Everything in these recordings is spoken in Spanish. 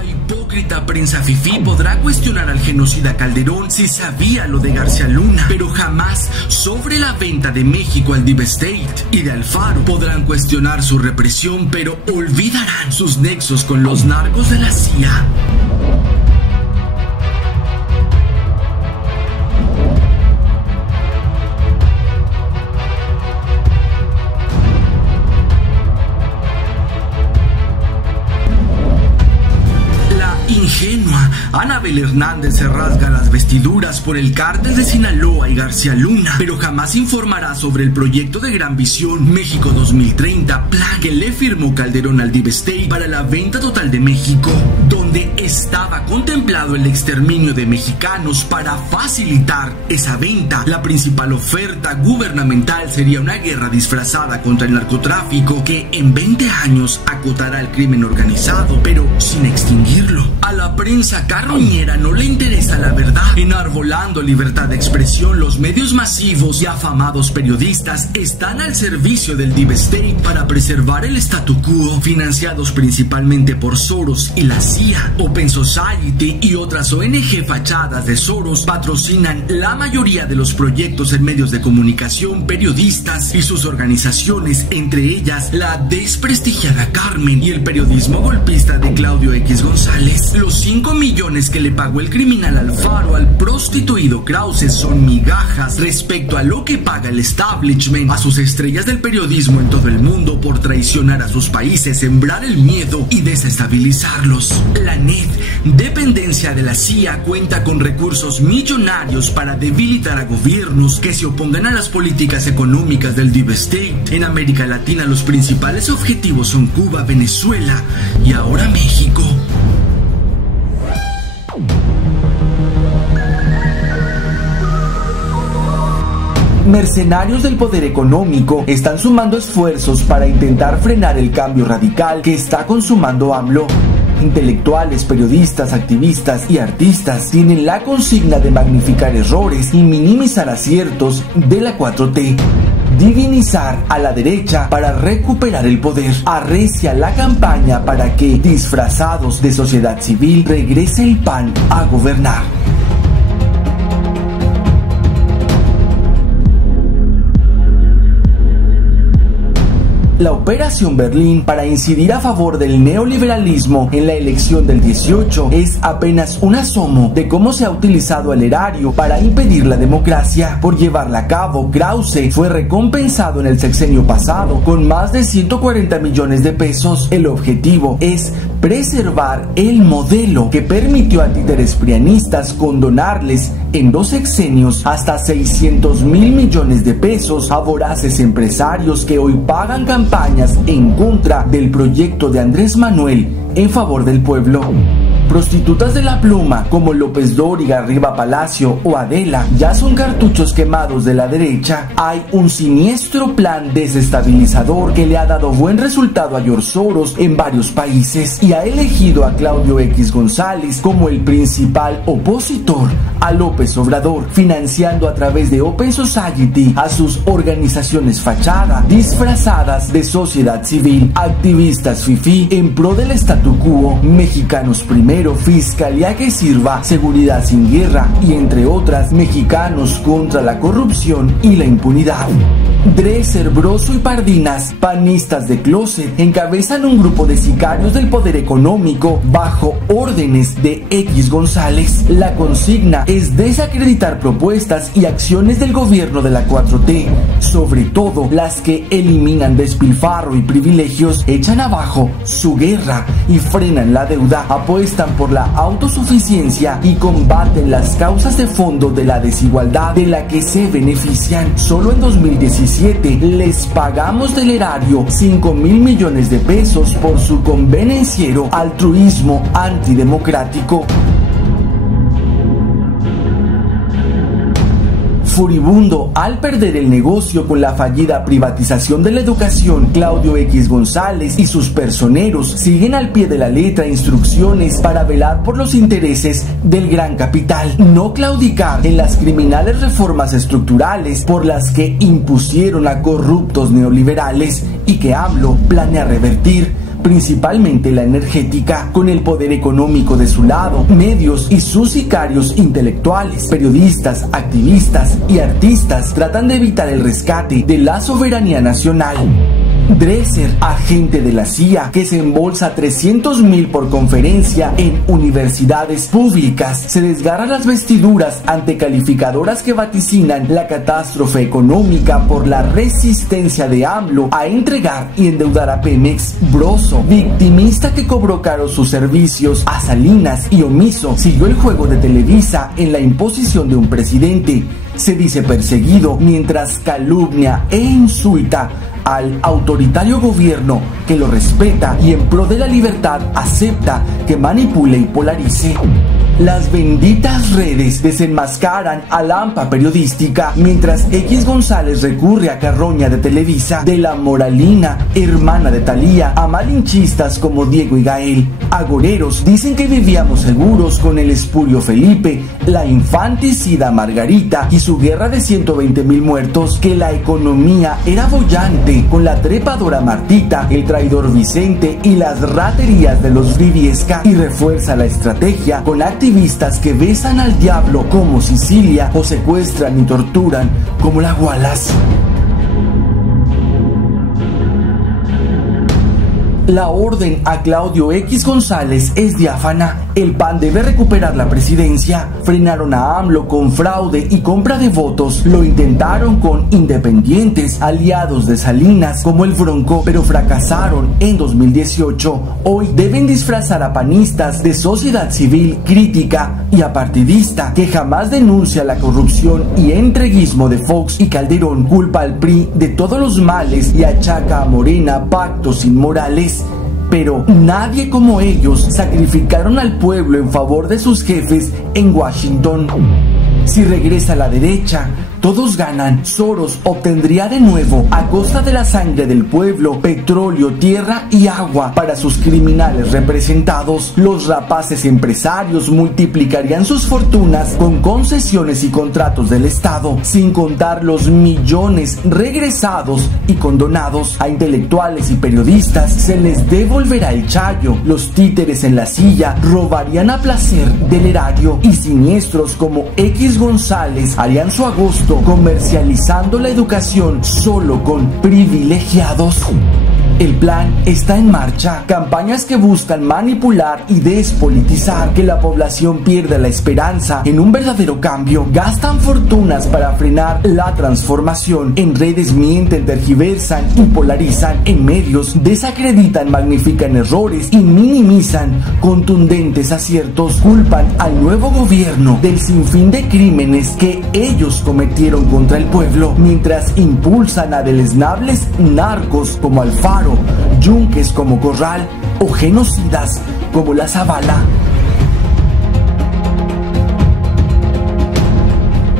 La hipócrita prensa fifí podrá cuestionar al genocida Calderón si sabía lo de García Luna, pero jamás sobre la venta de México al Deep State y de Alfaro. Podrán cuestionar su represión, pero olvidarán sus nexos con los narcos de la CIA. Ingenua, Anabel Hernández se rasga las vestiduras por el cártel de Sinaloa y García Luna, pero jamás informará sobre el proyecto de gran visión México 2030, plan que le firmó Calderón al Deep State para la venta total de México, donde estaba contemplado el exterminio de mexicanos. Para facilitar esa venta, la principal oferta gubernamental sería una guerra disfrazada contra el narcotráfico que en 20 años acotará el crimen organizado, pero sin extinguirlo. A la prensa carroñera no le interesa la verdad. Enarbolando libertad de expresión, los medios masivos y afamados periodistas están al servicio del Deep State para preservar el statu quo, financiados principalmente por Soros y la CIA. Open Society y otras ONG fachadas de Soros patrocinan la mayoría de los proyectos en medios de comunicación, periodistas y sus organizaciones, entre ellas la desprestigiada Carmen y el periodismo golpista de Claudio X González. Los 5 millones que le pagó el criminal Alfaro al prostituido Krause son migajas respecto a lo que paga el establishment a sus estrellas del periodismo en todo el mundo por traicionar a sus países, sembrar el miedo y desestabilizarlos. La NED, dependencia de la CIA, cuenta con recursos millonarios para debilitar a gobiernos que se opongan a las políticas económicas del Deep State. En América Latina los principales objetivos son Cuba, Venezuela y ahora México. Mercenarios del poder económico están sumando esfuerzos para intentar frenar el cambio radical que está consumando AMLO. Intelectuales, periodistas, activistas y artistas tienen la consigna de magnificar errores y minimizar aciertos de la 4T. Divinizar a la derecha para recuperar el poder. Arrecia la campaña para que, disfrazados de sociedad civil, regrese el PAN a gobernar. La Operación Berlín para incidir a favor del neoliberalismo en la elección del 18 es apenas un asomo de cómo se ha utilizado el erario para impedir la democracia. Por llevarla a cabo, Krause fue recompensado en el sexenio pasado con más de 140 millones de pesos. El objetivo es preservar el modelo que permitió a títeres prianistas condonarles en 2 sexenios hasta 600 mil millones de pesos a voraces empresarios que hoy pagan campañas en contra del proyecto de Andrés Manuel en favor del pueblo. Prostitutas de la pluma como López Dóriga, Riva Palacio o Adela ya son cartuchos quemados de la derecha. Hay un siniestro plan desestabilizador que le ha dado buen resultado a George Soros en varios países y ha elegido a Claudio X González como el principal opositor a López Obrador, financiando a través de Open Society a sus organizaciones fachada disfrazadas de sociedad civil, activistas fifí en pro del statu quo, Mexicanos Primero, Fiscalía que Sirva, Seguridad sin Guerra y entre otras, Mexicanos contra la Corrupción y la Impunidad. Dresser, Broso y Pardinas, panistas de closet, encabezan un grupo de sicarios del poder económico bajo órdenes de X González. La consigna es desacreditar propuestas y acciones del gobierno de la 4T, sobre todo las que eliminan despilfarro y privilegios, echan abajo su guerra y frenan la deuda, apuestan por la autosuficiencia y combaten las causas de fondo de la desigualdad de la que se benefician. Solo en 2017 les pagamos del erario 5 mil millones de pesos por su convenenciero altruismo antidemocrático. Furibundo al perder el negocio con la fallida privatización de la educación, Claudio X González y sus personeros siguen al pie de la letra instrucciones para velar por los intereses del gran capital, no claudicar en las criminales reformas estructurales por las que impusieron a corruptos neoliberales y que AMLO planea revertir principalmente la energética. Con el poder económico de su lado, medios y sus sicarios intelectuales, periodistas, activistas y artistas tratan de evitar el rescate de la soberanía nacional. Dresser, agente de la CIA que se embolsa 300.000 por conferencia en universidades públicas, se desgarra las vestiduras ante calificadoras que vaticinan la catástrofe económica por la resistencia de AMLO a entregar y endeudar a Pemex. Broso, victimista que cobró caro sus servicios a Salinas y omiso, siguió el juego de Televisa en la imposición de un presidente. Se dice perseguido mientras calumnia e insulta al autoritario gobierno que lo respeta y en pro de la libertad acepta que manipule y polarice. Las benditas redes desenmascaran a la AMPA periodística mientras X González recurre a carroña de Televisa, de la Moralina, hermana de Thalía, a malinchistas como Diego y Gael. Agoreros dicen que vivíamos seguros con el espurio Felipe, la infanticida Margarita y su guerra de 120.000 muertos, que la economía era boyante con la trepadora Martita, el traidor Vicente y las raterías de los Briviesca, y refuerza la estrategia con activistas que besan al diablo como Sicilia o secuestran y torturan como la Wallace. La orden a Claudio X González es diáfana. El PAN debe recuperar la presidencia. Frenaron a AMLO con fraude y compra de votos. Lo intentaron con independientes, aliados de Salinas como el Bronco, pero fracasaron en 2018. Hoy deben disfrazar a panistas de sociedad civil crítica y apartidista que jamás denuncia la corrupción y entreguismo de Fox y Calderón. Culpa al PRI de todos los males y achaca a Morena pactos inmorales. Pero nadie como ellos sacrificaron al pueblo en favor de sus jefes en Washington. Si regresa a la derecha, todos ganan. Soros obtendría de nuevo, a costa de la sangre del pueblo, petróleo, tierra y agua para sus criminales representados. Los rapaces empresarios multiplicarían sus fortunas con concesiones y contratos del Estado, sin contar los millones regresados y condonados. A intelectuales y periodistas se les devolverá el chayo. Los títeres en la silla robarían a placer del erario y siniestros como X González harían su agosto comercializando la educación solo con privilegiados. El plan está en marcha. Campañas que buscan manipular y despolitizar, que la población pierda la esperanza en un verdadero cambio. Gastan fortunas para frenar la transformación. En redes mienten, tergiversan y polarizan. En medios desacreditan, magnifican errores y minimizan contundentes aciertos. Culpan al nuevo gobierno del sinfín de crímenes que ellos cometieron contra el pueblo, mientras impulsan a deleznables narcos como Alfaro, yunques como Corral o genocidas como la Zavala.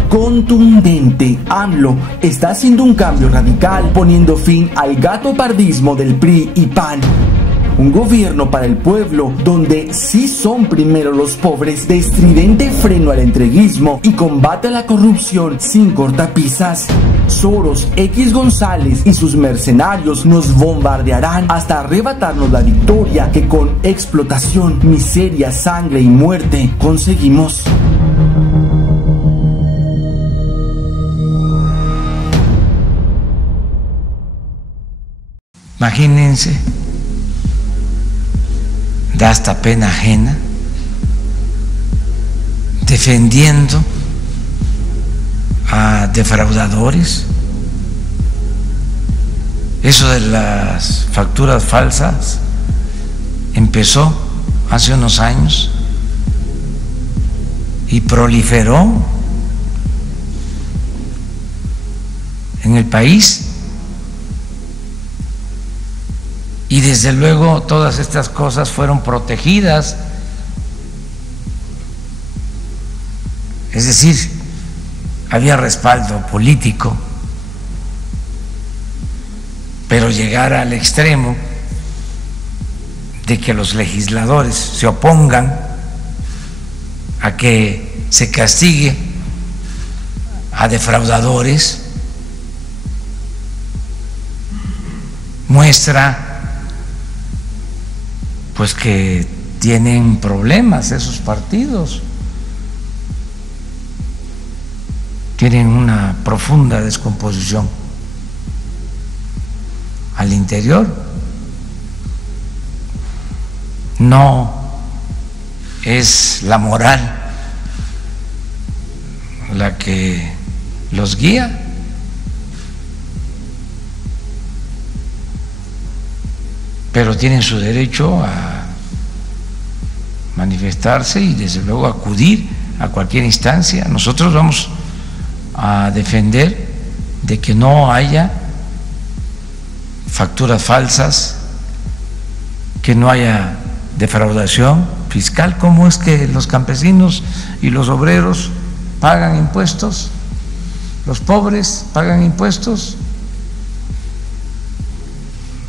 Contundente, AMLO está haciendo un cambio radical, poniendo fin al gatopardismo del PRI y PAN. Un gobierno para el pueblo, donde sí son primero los pobres, de estridente freno al entreguismo y combate a la corrupción sin cortapisas. Soros, X González y sus mercenarios nos bombardearán hasta arrebatarnos la victoria que con explotación, miseria, sangre y muerte conseguimos. Imagínense, da hasta pena ajena, defendiendo a defraudadores. Eso de las facturas falsas empezó hace unos años y proliferó en el país. Y desde luego todas estas cosas fueron protegidas. Es decir, había respaldo político, pero llegar al extremo de que los legisladores se opongan a que se castigue a defraudadores muestra pues que tienen problemas esos partidos, tienen una profunda descomposición al interior. No es la moral la que los guía, pero tienen su derecho a manifestarse y desde luego acudir a cualquier instancia. Nosotros vamos a defender de que no haya facturas falsas, que no haya defraudación fiscal. ¿Cómo es que los campesinos y los obreros pagan impuestos? Los pobres pagan impuestos.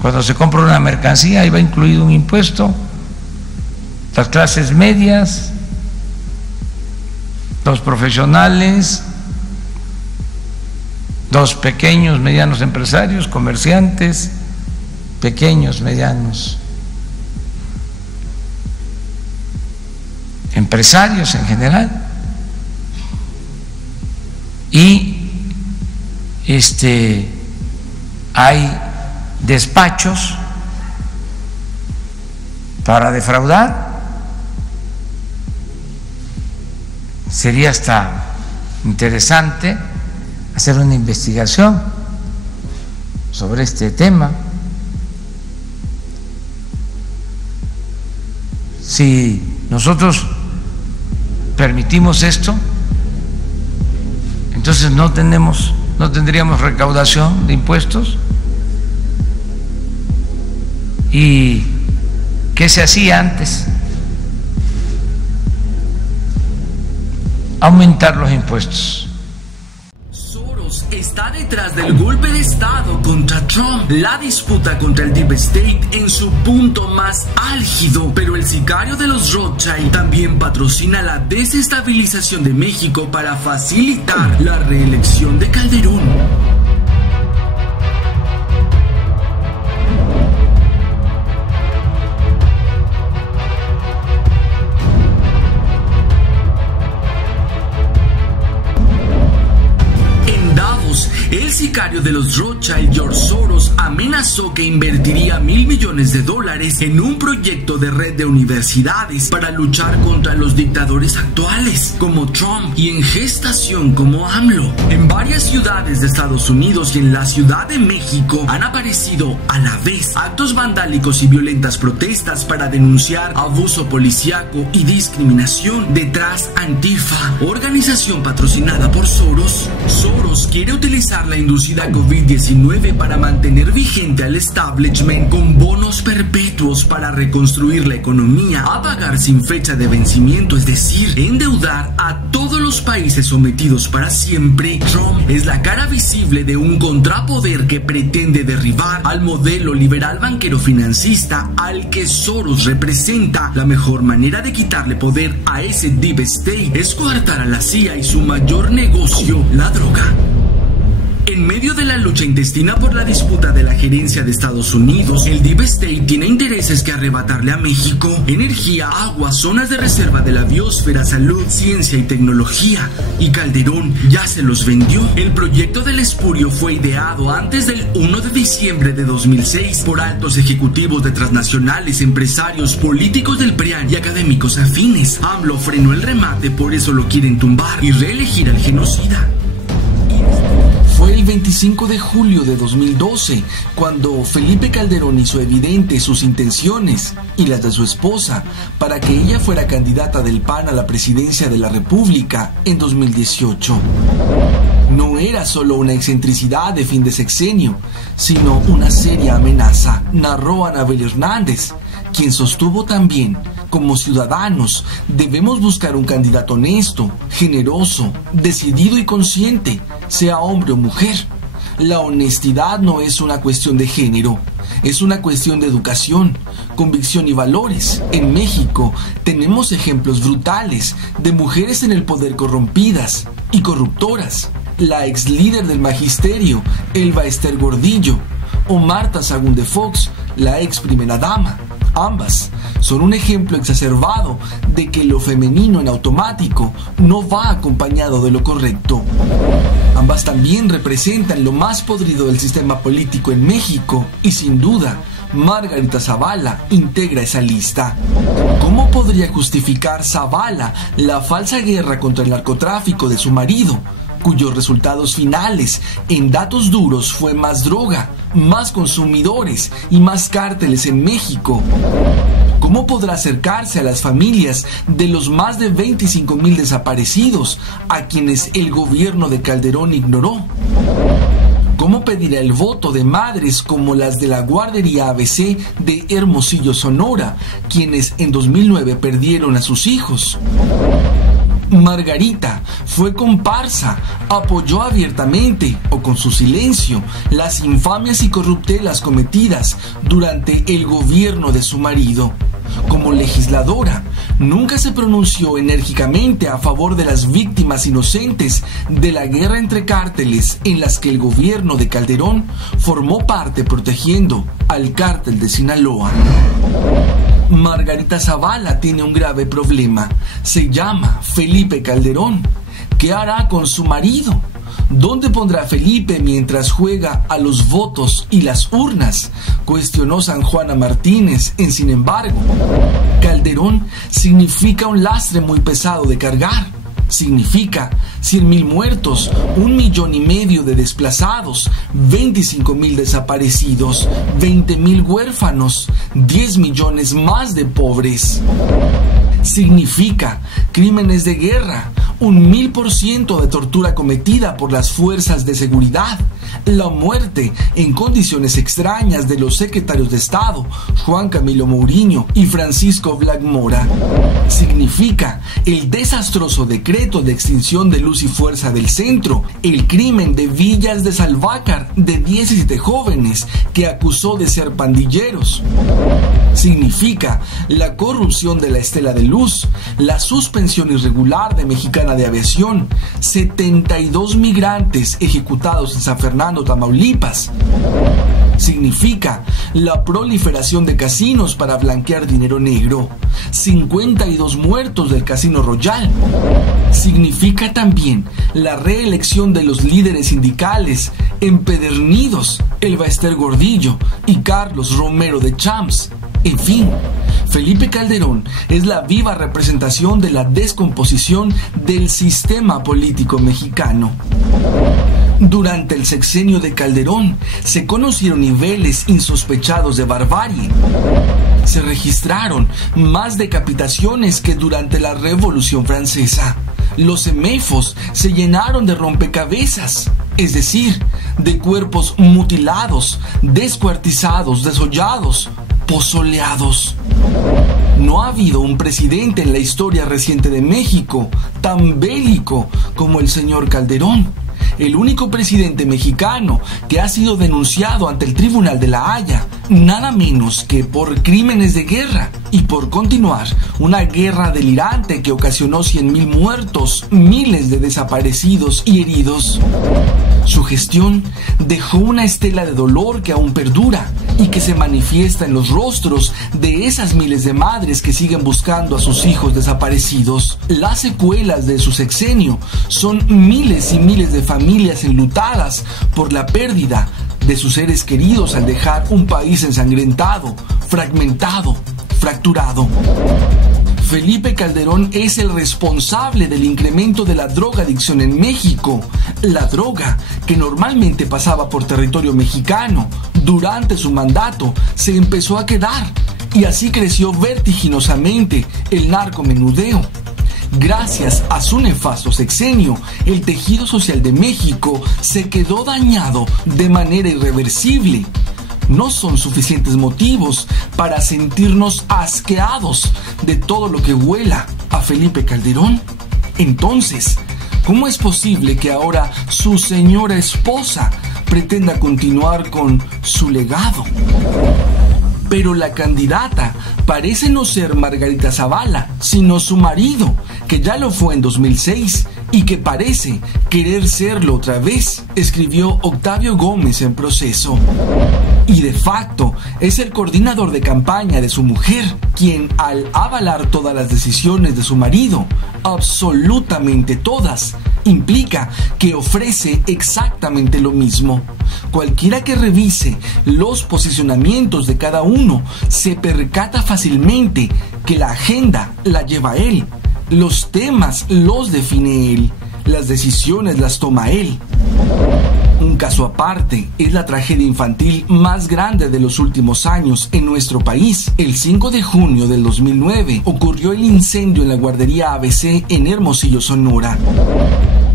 Cuando se compra una mercancía, ahí va incluido un impuesto. Las clases medias, los profesionales, los pequeños, medianos empresarios, comerciantes, pequeños, medianos empresarios en general. Y hay despachos para defraudar. Sería hasta interesante hacer una investigación sobre este tema. Si nosotros permitimos esto, entonces no tendríamos recaudación de impuestos. ¿Y qué se hacía antes? Aumentar los impuestos. Soros está detrás del golpe de Estado contra Trump, la disputa contra el Deep State en su punto más álgido, pero el sicario de los Rothschild también patrocina la desestabilización de México para facilitar la reelección de Calderón. El sicario de los Rothschild, George Soros, amenazó que invertiría $1.000 millones en un proyecto de red de universidades para luchar contra los dictadores actuales, como Trump, y en gestación como AMLO. En varias ciudades de Estados Unidos y en la Ciudad de México han aparecido a la vez actos vandálicos y violentas protestas para denunciar abuso policíaco y discriminación. Detrás, Antifa, organización patrocinada por Soros. Soros quiere utilizar la inducida COVID-19 para mantener vigente al establishment con bonos perpetuos para reconstruir la economía a pagar sin fecha de vencimiento, es decir, endeudar a todos los países sometidos para siempre. Trump es la cara visible de un contrapoder que pretende derribar al modelo liberal banquero financista al que Soros representa. La mejor manera de quitarle poder a ese Deep State es coartar a la CIA y su mayor negocio, la droga. En medio de la lucha intestina por la disputa de la gerencia de Estados Unidos, el Deep State tiene intereses que arrebatarle a México: energía, agua, zonas de reserva de la biosfera, salud, ciencia y tecnología. Y Calderón ya se los vendió. El proyecto del espurio fue ideado antes del 1 de diciembre de 2006 por altos ejecutivos de transnacionales, empresarios, políticos del PRIAN y académicos afines. AMLO frenó el remate, por eso lo quieren tumbar y reelegir al genocida. Fue el 25 de julio de 2012 cuando Felipe Calderón hizo evidente sus intenciones y las de su esposa para que ella fuera candidata del PAN a la presidencia de la República en 2018. No era solo una excentricidad de fin de sexenio, sino una seria amenaza, narró Anabel Hernández, quien sostuvo también: como ciudadanos debemos buscar un candidato honesto, generoso, decidido y consciente, sea hombre o mujer. La honestidad no es una cuestión de género, es una cuestión de educación, convicción y valores. En México tenemos ejemplos brutales de mujeres en el poder corrompidas y corruptoras. La ex líder del magisterio, Elba Ester Gordillo, o Marta Sagún de Fox, la ex primera dama. Ambas son un ejemplo exacerbado de que lo femenino en automático no va acompañado de lo correcto. Ambas también representan lo más podrido del sistema político en México y sin duda Margarita Zavala integra esa lista. ¿Cómo podría justificar Zavala la falsa guerra contra el narcotráfico de su marido, cuyos resultados finales en datos duros fue más droga, más consumidores y más cárteles en México? ¿Cómo podrá acercarse a las familias de los más de 25,000 desaparecidos a quienes el gobierno de Calderón ignoró? ¿Cómo pedirá el voto de madres como las de la guardería ABC de Hermosillo, Sonora, quienes en 2009 perdieron a sus hijos? Margarita fue comparsa, apoyó abiertamente o con su silencio las infamias y corruptelas cometidas durante el gobierno de su marido. Como legisladora, nunca se pronunció enérgicamente a favor de las víctimas inocentes de la guerra entre cárteles en las que el gobierno de Calderón formó parte protegiendo al cártel de Sinaloa. Margarita Zavala tiene un grave problema. Se llama Felipe Calderón. ¿Qué hará con su marido? ¿Dónde pondrá Felipe mientras juega a los votos y las urnas?, cuestionó San Juana Martínez en Sin embargo. Calderón significa un lastre muy pesado de cargar. Significa 100,000 muertos, 1,5 millones de desplazados, 25,000 desaparecidos, 20,000 huérfanos, 10 millones más de pobres. Significa crímenes de guerra, 1,000% de tortura cometida por las fuerzas de seguridad, la muerte en condiciones extrañas de los secretarios de Estado Juan Camilo Mourinho y Francisco Black Mora. Significa el desastroso decreto de extinción de Luz y Fuerza del Centro, el crimen de Villas de Salvácar de 17 jóvenes que acusó de ser pandilleros. Significa la corrupción de la Estela de Luz, la suspensión irregular de Mexicana de Aviación, 72 migrantes ejecutados en San Fernando, Tamaulipas. Significa la proliferación de casinos para blanquear dinero negro, 52 muertos del Casino Royal. Significa también la reelección de los líderes sindicales empedernidos, Elba Ester Gordillo y Carlos Romero de Champs. En fin, Felipe Calderón es la viva representación de la descomposición del sistema político mexicano. Durante el sexenio de Calderón se conocieron niveles insospechados de barbarie. Se registraron más decapitaciones que durante la Revolución Francesa. Los semefos se llenaron de rompecabezas, es decir, de cuerpos mutilados, descuartizados, desollados, pozoleados. No ha habido un presidente en la historia reciente de México tan bélico como el señor Calderón. El único presidente mexicano que ha sido denunciado ante el Tribunal de la Haya, nada menos que por crímenes de guerra y por continuar una guerra delirante que ocasionó 100,000 muertos, miles de desaparecidos y heridos. Su gestión dejó una estela de dolor que aún perdura y que se manifiesta en los rostros de esas miles de madres que siguen buscando a sus hijos desaparecidos. Las secuelas de su sexenio son miles y miles de familias enlutadas por la pérdida de sus seres queridos al dejar un país ensangrentado, fragmentado, fracturado. Felipe Calderón es el responsable del incremento de la drogadicción en México. La droga, que normalmente pasaba por territorio mexicano, durante su mandato se empezó a quedar y así creció vertiginosamente el narcomenudeo. Gracias a su nefasto sexenio, el tejido social de México se quedó dañado de manera irreversible. No son suficientes motivos para sentirnos asqueados de todo lo que huela a Felipe Calderón. Entonces, ¿cómo es posible que ahora su señora esposa pretenda continuar con su legado? Pero la candidata parece no ser Margarita Zavala, sino su marido, que ya lo fue en 2006 y que parece querer serlo otra vez, escribió Octavio Gómez en Proceso. Y de facto es el coordinador de campaña de su mujer, quien al avalar todas las decisiones de su marido, absolutamente todas, implica que ofrece exactamente lo mismo. Cualquiera que revise los posicionamientos de cada uno se percata fácilmente que la agenda la lleva él, los temas los define él, las decisiones las toma él. Un caso aparte es la tragedia infantil más grande de los últimos años en nuestro país. El 5 de junio del 2009 ocurrió el incendio en la guardería ABC en Hermosillo, Sonora.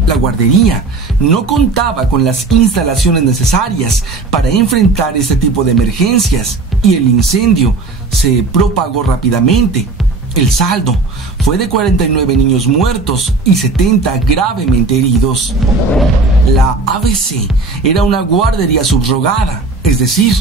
La guardería no contaba con las instalaciones necesarias para enfrentar este tipo de emergencias y el incendio se propagó rápidamente. El saldo fue de 49 niños muertos y 70 gravemente heridos. La ABC era una guardería subrogada, es decir,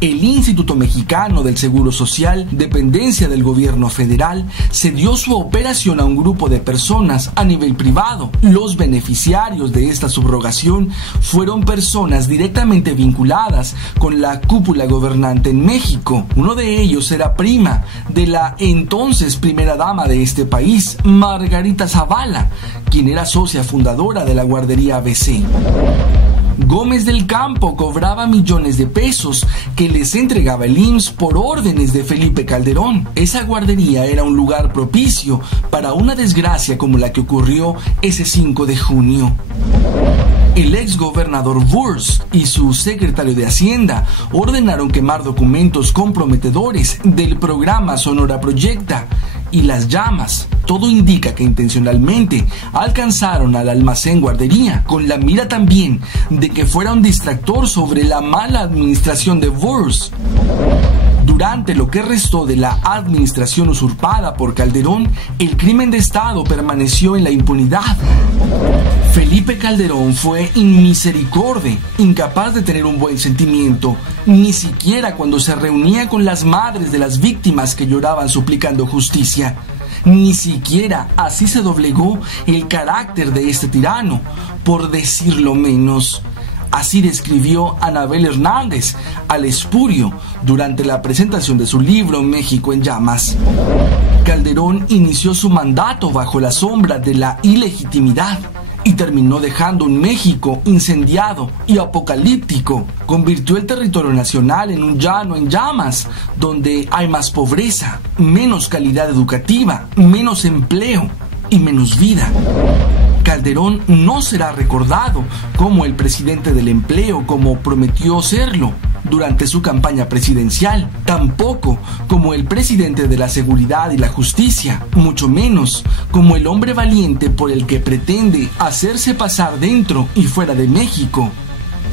el Instituto Mexicano del Seguro Social, dependencia del gobierno federal, cedió su operación a un grupo de personas a nivel privado. Los beneficiarios de esta subrogación fueron personas directamente vinculadas con la cúpula gobernante en México. Uno de ellos era prima de la entonces primera dama de este país, Margarita Zavala, quien era socia fundadora de la guardería ABC. Gómez del Campo cobraba millones de pesos que les entregaba el IMSS por órdenes de Felipe Calderón. Esa guardería era un lugar propicio para una desgracia como la que ocurrió ese 5 de junio. El exgobernador Wurst y su secretario de Hacienda ordenaron quemar documentos comprometedores del programa Sonora Proyecta y las llamas, todo indica que intencionalmente alcanzaron al almacén guardería, con la mira también de que fuera un distractor sobre la mala administración de Wurst. Durante lo que restó de la administración usurpada por Calderón, el crimen de Estado permaneció en la impunidad. Felipe Calderón fue inmisericordia, incapaz de tener un buen sentimiento, ni siquiera cuando se reunía con las madres de las víctimas que lloraban suplicando justicia. Ni siquiera así se doblegó el carácter de este tirano, por decirlo menos. Así describió Anabel Hernández al Espurio durante la presentación de su libro México en Llamas. Calderón inició su mandato bajo la sombra de la ilegitimidad y terminó dejando un México incendiado y apocalíptico. Convirtió el territorio nacional en un llano en llamas, donde hay más pobreza, menos calidad educativa, menos empleo y menos vida. Calderón no será recordado como el presidente del empleo, como prometió serlo durante su campaña presidencial, tampoco como el presidente de la seguridad y la justicia, mucho menos como el hombre valiente por el que pretende hacerse pasar dentro y fuera de México.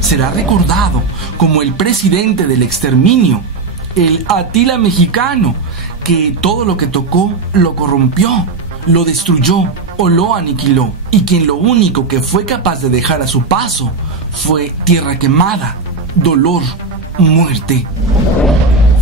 Será recordado como el presidente del exterminio, el Atila mexicano, que todo lo que tocó lo corrompió, lo destruyó o lo aniquiló, y quien lo único que fue capaz de dejar a su paso fue tierra quemada, dolor, muerte.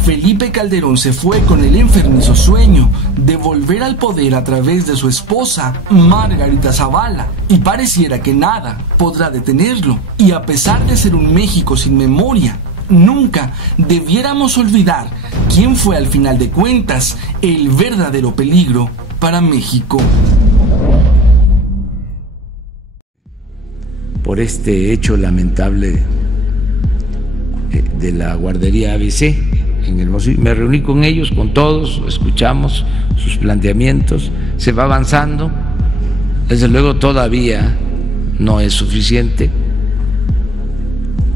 Felipe Calderón se fue con el enfermizo sueño de volver al poder a través de su esposa Margarita Zavala, y pareciera que nada podrá detenerlo. Y a pesar de ser un México sin memoria, nunca debiéramos olvidar quién fue al final de cuentas el verdadero peligro para México. Por este hecho lamentable de la guardería ABC en Hermosillo, me reuní con ellos, con todos, escuchamos sus planteamientos, se va avanzando, desde luego todavía no es suficiente,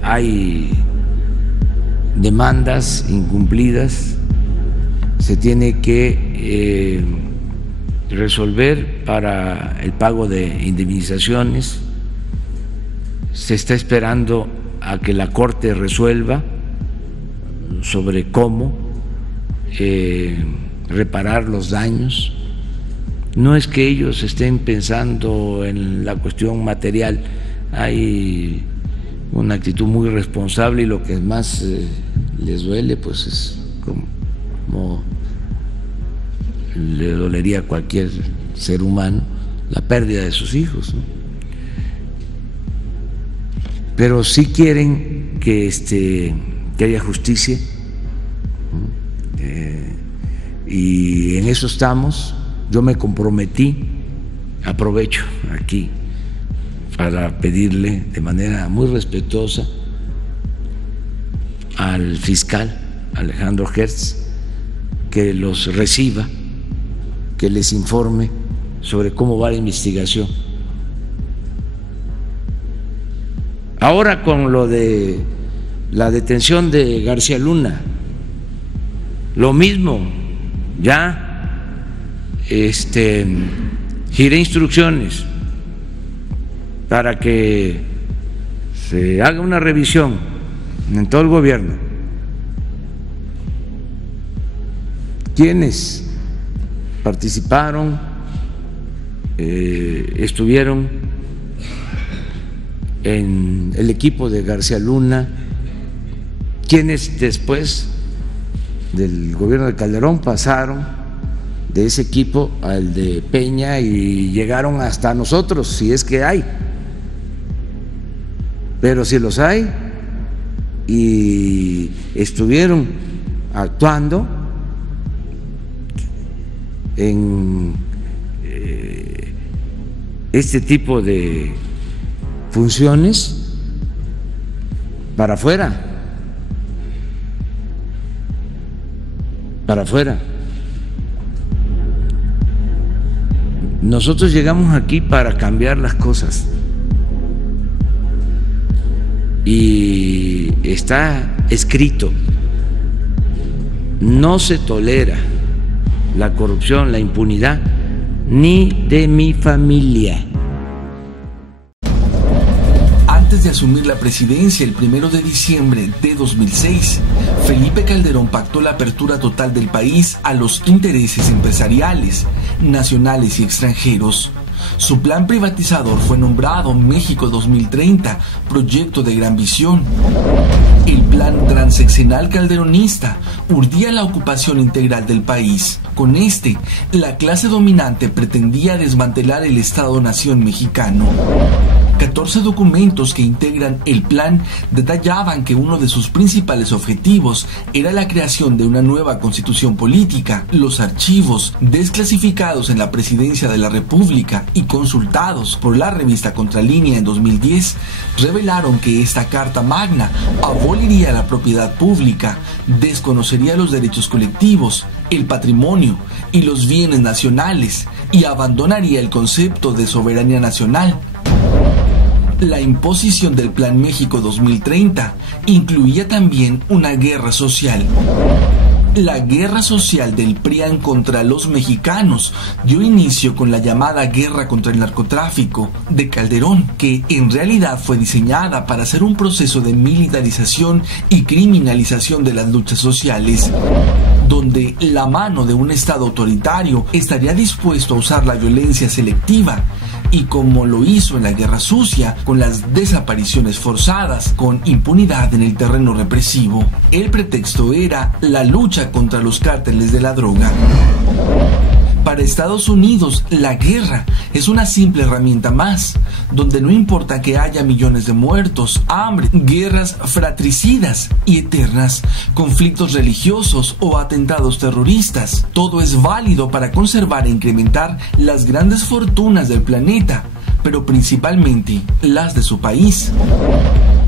hay demandas incumplidas, se tiene que resolver para el pago de indemnizaciones. Se está esperando a que la Corte resuelva sobre cómo reparar los daños. No es que ellos estén pensando en la cuestión material, hay una actitud muy responsable y lo que más les duele pues es como le dolería a cualquier ser humano la pérdida de sus hijos, ¿no? Pero sí quieren que haya justicia, y en eso estamos. Yo me comprometí, aprovecho aquí para pedirle de manera muy respetuosa al fiscal Alejandro Gertz que los reciba, que les informe sobre cómo va la investigación. Ahora con lo de la detención de García Luna, lo mismo, ya giré instrucciones para que se haga una revisión en todo el gobierno. Quienes participaron, estuvieron en el equipo de García Luna, quienes después del gobierno de Calderón pasaron de ese equipo al de Peña y llegaron hasta nosotros, si es que hay. Pero si los hay y estuvieron actuando en este tipo de funciones, para afuera, para afuera. Nosotros llegamos aquí para cambiar las cosas y está escrito: no se tolera la corrupción, la impunidad, ni de mi familia. Antes de asumir la presidencia el 1 de diciembre de 2006, Felipe Calderón pactó la apertura total del país a los intereses empresariales, nacionales y extranjeros. Su plan privatizador fue nombrado México 2030, proyecto de gran visión. El plan transeccional calderonista urdía la ocupación integral del país. Con la clase dominante pretendía desmantelar el Estado-nación mexicano. 14 documentos que integran el plan detallaban que uno de sus principales objetivos era la creación de una nueva constitución política. Los archivos desclasificados en la Presidencia de la República y consultados por la revista Contralínea en 2010 revelaron que esta Carta Magna aboliría la propiedad pública, desconocería los derechos colectivos, el patrimonio y los bienes nacionales y abandonaría el concepto de soberanía nacional. La imposición del Plan México 2030 incluía también una guerra social. La guerra social del PRIAN contra los mexicanos dio inicio con la llamada guerra contra el narcotráfico de Calderón, que en realidad fue diseñada para ser un proceso de militarización y criminalización de las luchas sociales, donde la mano de un Estado autoritario estaría dispuesto a usar la violencia selectiva, y como lo hizo en la Guerra Sucia, con las desapariciones forzadas, con impunidad en el terreno represivo. El pretexto era la lucha contra los cárteles de la droga. Para Estados Unidos, la guerra es una simple herramienta más, donde no importa que haya millones de muertos, hambre, guerras fratricidas y eternas, conflictos religiosos o atentados terroristas. Todo es válido para conservar e incrementar las grandes fortunas del planeta, pero principalmente las de su país.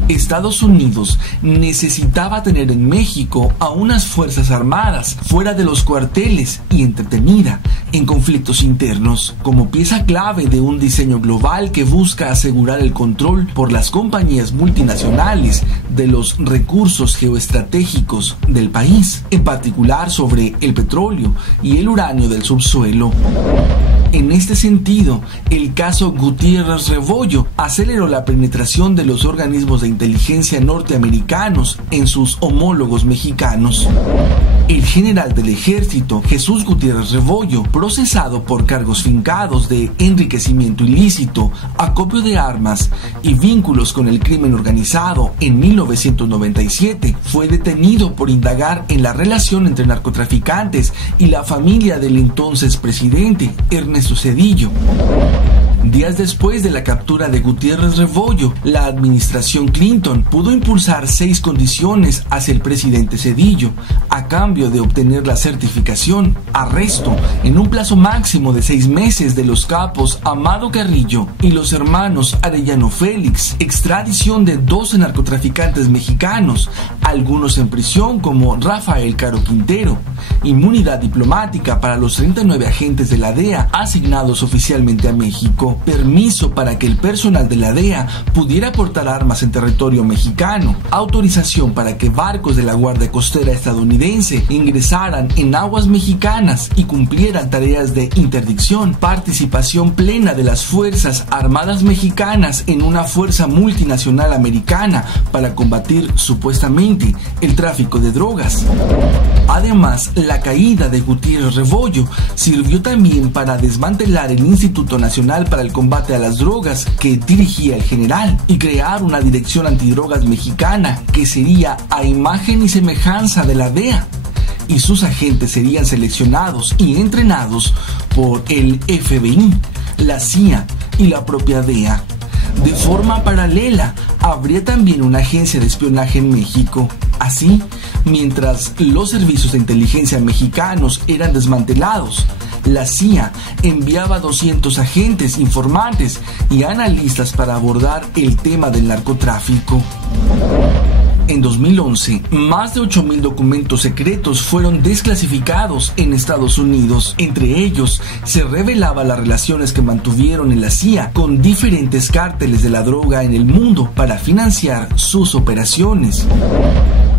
Estados Unidos necesitaba tener en México a unas fuerzas armadas fuera de los cuarteles y entretenida en conflictos internos, como pieza clave de un diseño global que busca asegurar el control por las compañías multinacionales de los recursos geoestratégicos del país, en particular sobre el petróleo y el uranio del subsuelo. En este sentido, el caso Gutiérrez Rebollo aceleró la penetración de los organismos de inteligencia norteamericanos en sus homólogos mexicanos. El general del ejército, Jesús Gutiérrez Rebollo, procesado por cargos fincados de enriquecimiento ilícito, acopio de armas y vínculos con el crimen organizado en 1997, fue detenido por indagar en la relación entre narcotraficantes y la familia del entonces presidente Ernesto Ernesto Zedillo. Días después de la captura de Gutiérrez Rebollo, la administración Clinton pudo impulsar 6 condiciones hacia el presidente Zedillo, a cambio de obtener la certificación, arresto en un plazo máximo de 6 meses de los capos Amado Carrillo y los hermanos Arellano Félix, extradición de 12 narcotraficantes mexicanos, algunos en prisión como Rafael Caro Quintero, inmunidad diplomática para los 39 agentes de la DEA asignados oficialmente a México, permiso para que el personal de la DEA pudiera portar armas en territorio mexicano, autorización para que barcos de la Guardia Costera estadounidense ingresaran en aguas mexicanas y cumplieran tareas de interdicción, participación plena de las Fuerzas Armadas mexicanas en una fuerza multinacional americana para combatir supuestamente el tráfico de drogas. Además, la caída de Gutiérrez Rebollo sirvió también para desmantelar el Instituto Nacional para el Combate a las Drogas que dirigía el general y crear una dirección antidrogas mexicana que sería a imagen y semejanza de la DEA, y sus agentes serían seleccionados y entrenados por el FBI, la CIA y la propia DEA. De forma paralela, habría también una agencia de espionaje en México. Así, mientras los servicios de inteligencia mexicanos eran desmantelados, la CIA enviaba 200 agentes, informantes y analistas para abordar el tema del narcotráfico. En 2011, más de 8,000 documentos secretos fueron desclasificados en Estados Unidos. Entre ellos, se revelaba las relaciones que mantuvieron en la CIA con diferentes cárteles de la droga en el mundo para financiar sus operaciones.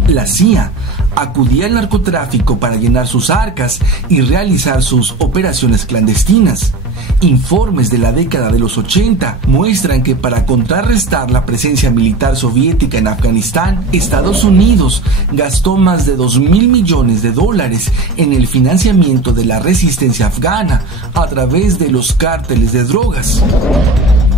La CIA acudía al narcotráfico para llenar sus arcas y realizar sus operaciones clandestinas. Informes de la década de los 80 muestran que para contrarrestar la presencia militar soviética en Afganistán, Estados Unidos gastó más de $2,000 millones en el financiamiento de la resistencia afgana a través de los cárteles de drogas.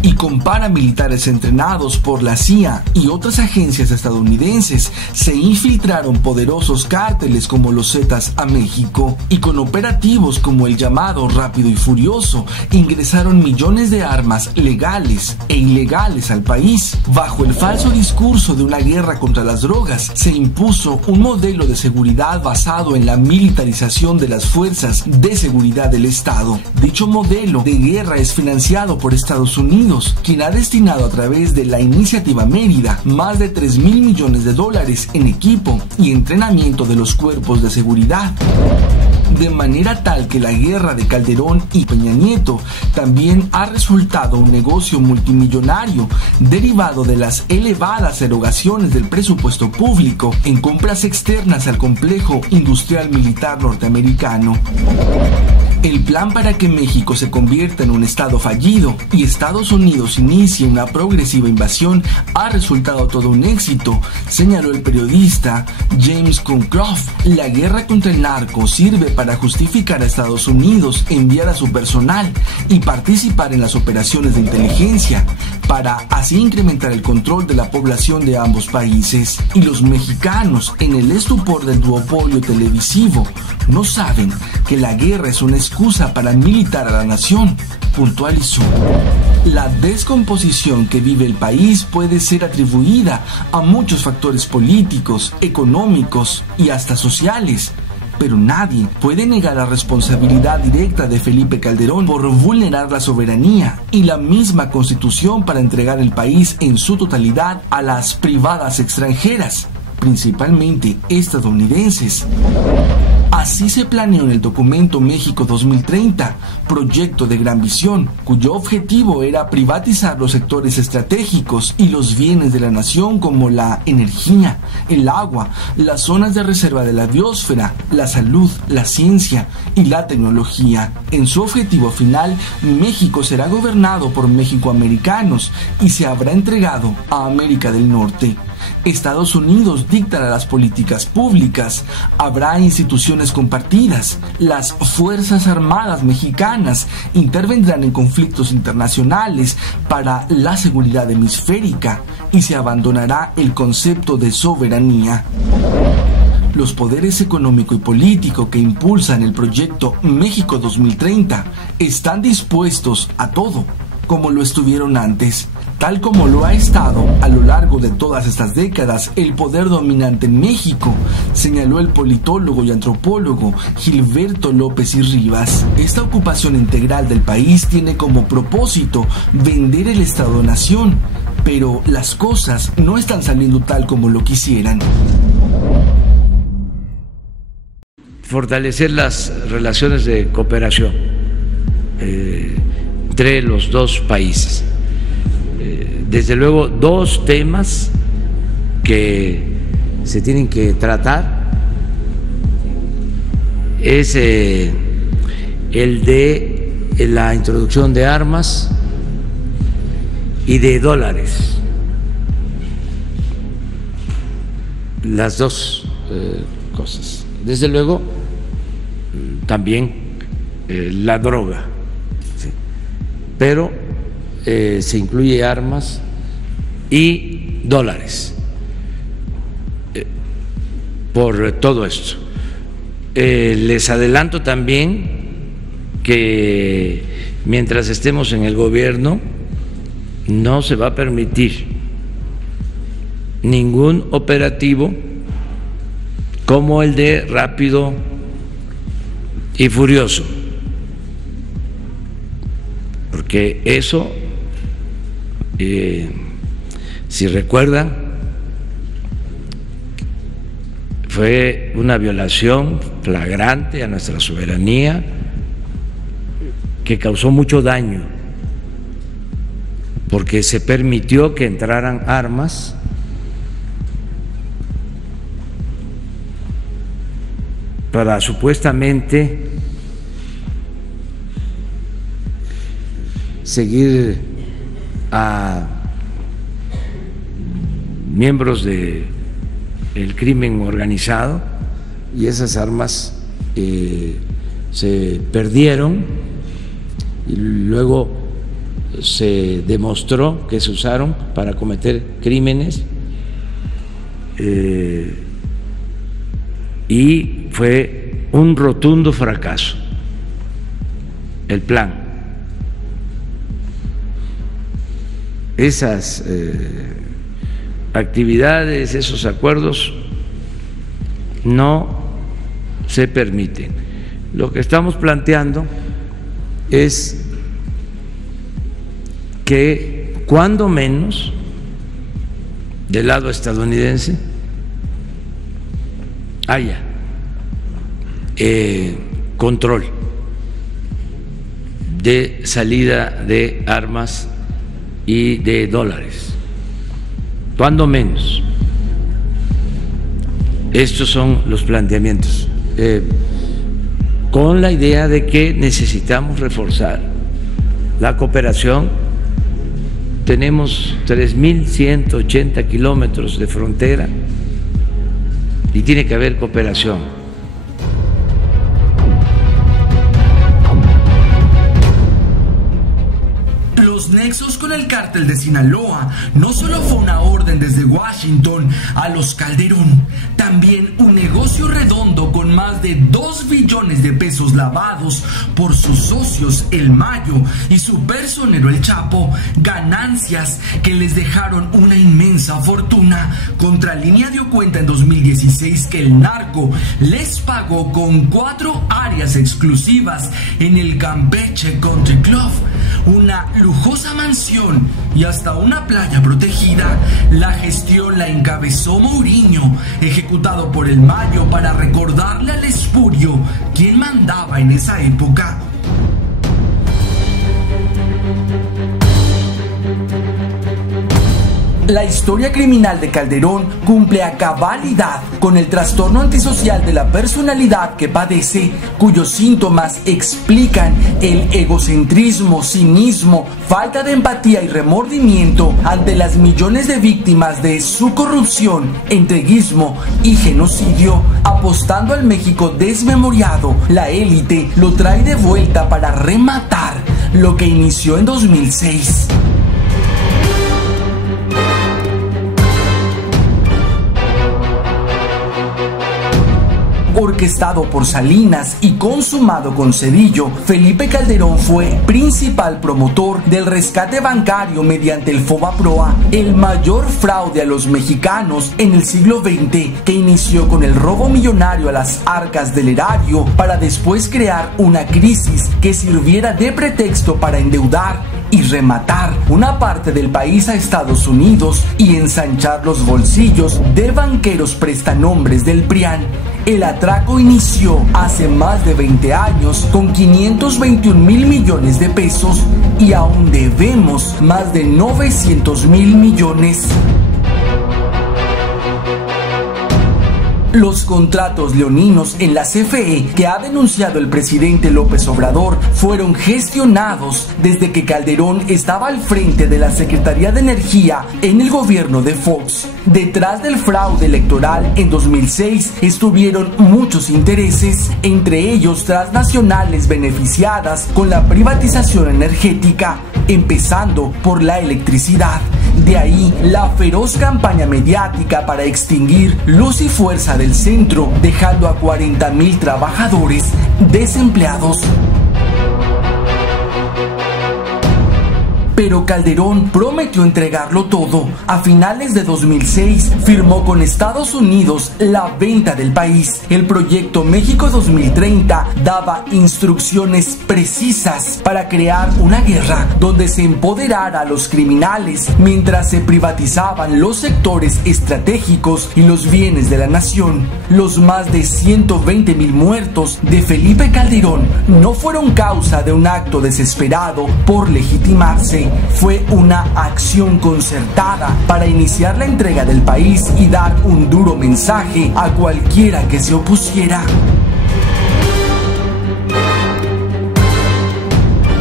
Y con paramilitares entrenados por la CIA y otras agencias estadounidenses, se infiltraron poderosos cárteles como los Zetas a México, y con operativos como el llamado Rápido y Furioso, ingresaron millones de armas legales e ilegales al país. Bajo el falso discurso de una guerra contra las drogas, se impuso un modelo de seguridad basado en la militarización de las fuerzas de seguridad del Estado. Dicho modelo de guerra es financiado por Estados Unidos, quien ha destinado a través de la Iniciativa Mérida más de $3,000 millones en equipo y entrenamiento de los cuerpos de seguridad. De manera tal que la guerra de Calderón y Peña Nieto también ha resultado un negocio multimillonario derivado de las elevadas erogaciones del presupuesto público en compras externas al complejo industrial militar norteamericano. El plan para que México se convierta en un estado fallido y Estados Unidos inicie una progresiva invasión ha resultado todo un éxito, señaló el periodista James Concroft. La guerra contra el narco sirve para justificar a Estados Unidos enviar a su personal y participar en las operaciones de inteligencia, para así incrementar el control de la población de ambos países. Y los mexicanos, en el estupor del duopolio televisivo, no saben que la guerra es una excusa para militar a la nación, puntualizó. La descomposición que vive el país puede ser atribuida a muchos factores políticos, económicos y hasta sociales, pero nadie puede negar la responsabilidad directa de Felipe Calderón por vulnerar la soberanía y la misma Constitución para entregar el país en su totalidad a las privadas extranjeras, principalmente estadounidenses. Así se planeó en el documento México 2030, proyecto de gran visión, cuyo objetivo era privatizar los sectores estratégicos y los bienes de la nación como la energía, el agua, las zonas de reserva de la biosfera, la salud, la ciencia y la tecnología. En su objetivo final, México será gobernado por mexicoamericanos y se habrá entregado a América del Norte. Estados Unidos dictará las políticas públicas, habrá instituciones compartidas, las Fuerzas Armadas mexicanas intervendrán en conflictos internacionales para la seguridad hemisférica y se abandonará el concepto de soberanía. Los poderes económico y político que impulsan el proyecto México 2030 están dispuestos a todo, como lo estuvieron antes, tal como lo ha estado a lo largo de todas estas décadas el poder dominante en México, señaló el politólogo y antropólogo Gilberto López y Rivas. Esta ocupación integral del país tiene como propósito vender el Estado-nación, pero las cosas no están saliendo tal como lo quisieran. Fortalecer las relaciones de cooperación entre los dos países. Desde luego, dos temas que se tienen que tratar es el de la introducción de armas y de dólares. Las dos cosas. Desde luego, también la droga, ¿sí? Pero se incluye armas y dólares por todo esto. Les adelanto también que mientras estemos en el gobierno no se va a permitir ningún operativo como el de Rápido y Furioso, porque eso, si recuerdan, fue una violación flagrante a nuestra soberanía que causó mucho daño, porque se permitió que entraran armas para supuestamente seguir a miembros del crimen organizado, y esas armas se perdieron y luego se demostró que se usaron para cometer crímenes y fue un rotundo fracaso el plan. Esas actividades, esos acuerdos no se permiten. Lo que estamos planteando es que cuando menos del lado estadounidense haya control de salida de armas y de dólares, cuando menos. Estos son los planteamientos, con la idea de que necesitamos reforzar la cooperación. Tenemos 3.180 kilómetros de frontera y tiene que haber cooperación. Los nexos con el cártel de Sinaloa no solo fue una orden desde Washington a los Calderón, también un negocio redondo con más de 2 billones de pesos lavados por sus socios El Mayo y su personero El Chapo, ganancias que les dejaron una inmensa fortuna. Contralínea dio cuenta en 2016 que el narco les pagó con 4 áreas exclusivas en el Campeche Country Club, una lujosa mansión y hasta una playa protegida. La gestión la encabezó Mourinho, ejecutado por El Mayo para recordarle al espurio quién mandaba en esa época. La historia criminal de Calderón cumple a cabalidad con el trastorno antisocial de la personalidad que padece, cuyos síntomas explican el egocentrismo, cinismo, falta de empatía y remordimiento ante las millones de víctimas de su corrupción, entreguismo y genocidio. Apostando al México desmemoriado, la élite lo trae de vuelta para rematar lo que inició en 2006. orquestado por Salinas y consumado con Zedillo, Felipe Calderón fue principal promotor del rescate bancario mediante el FOBAPROA, el mayor fraude a los mexicanos en el siglo XX, que inició con el robo millonario a las arcas del erario para después crear una crisis que sirviera de pretexto para endeudar y rematar una parte del país a Estados Unidos y ensanchar los bolsillos de banqueros prestanombres del PRIAN. El atraco inició hace más de 20 años con 521,000 millones de pesos y aún debemos más de 900,000 millones. Los contratos leoninos en la CFE que ha denunciado el presidente López Obrador fueron gestionados desde que Calderón estaba al frente de la Secretaría de Energía en el gobierno de Fox. Detrás del fraude electoral en 2006 estuvieron muchos intereses, entre ellos transnacionales beneficiadas con la privatización energética, empezando por la electricidad. De ahí la feroz campaña mediática para extinguir luz y fuerza del centro, dejando a 40,000 trabajadores desempleados. Pero Calderón prometió entregarlo todo. A finales de 2006 firmó con Estados Unidos la venta del país. El proyecto México 2030 daba instrucciones precisas para crear una guerra donde se empoderara a los criminales mientras se privatizaban los sectores estratégicos y los bienes de la nación. Los más de 120,000 muertos de Felipe Calderón no fueron causa de un acto desesperado por legitimarse. Fue una acción concertada para iniciar la entrega del país y dar un duro mensaje a cualquiera que se opusiera.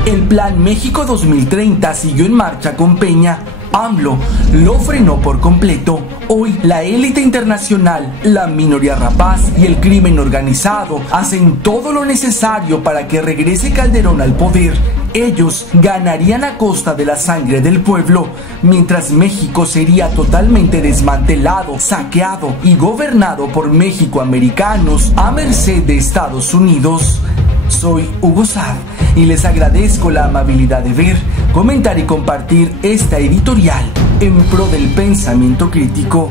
El Plan México 2030 siguió en marcha con Peña. AMLO lo frenó por completo. Hoy la élite internacional, la minoría rapaz y el crimen organizado hacen todo lo necesario para que regrese Calderón al poder. Ellos ganarían a costa de la sangre del pueblo, mientras México sería totalmente desmantelado, saqueado y gobernado por mexicoamericanos a merced de Estados Unidos. Soy Hugo Saad y les agradezco la amabilidad de ver, comentar y compartir esta editorial en pro del pensamiento crítico.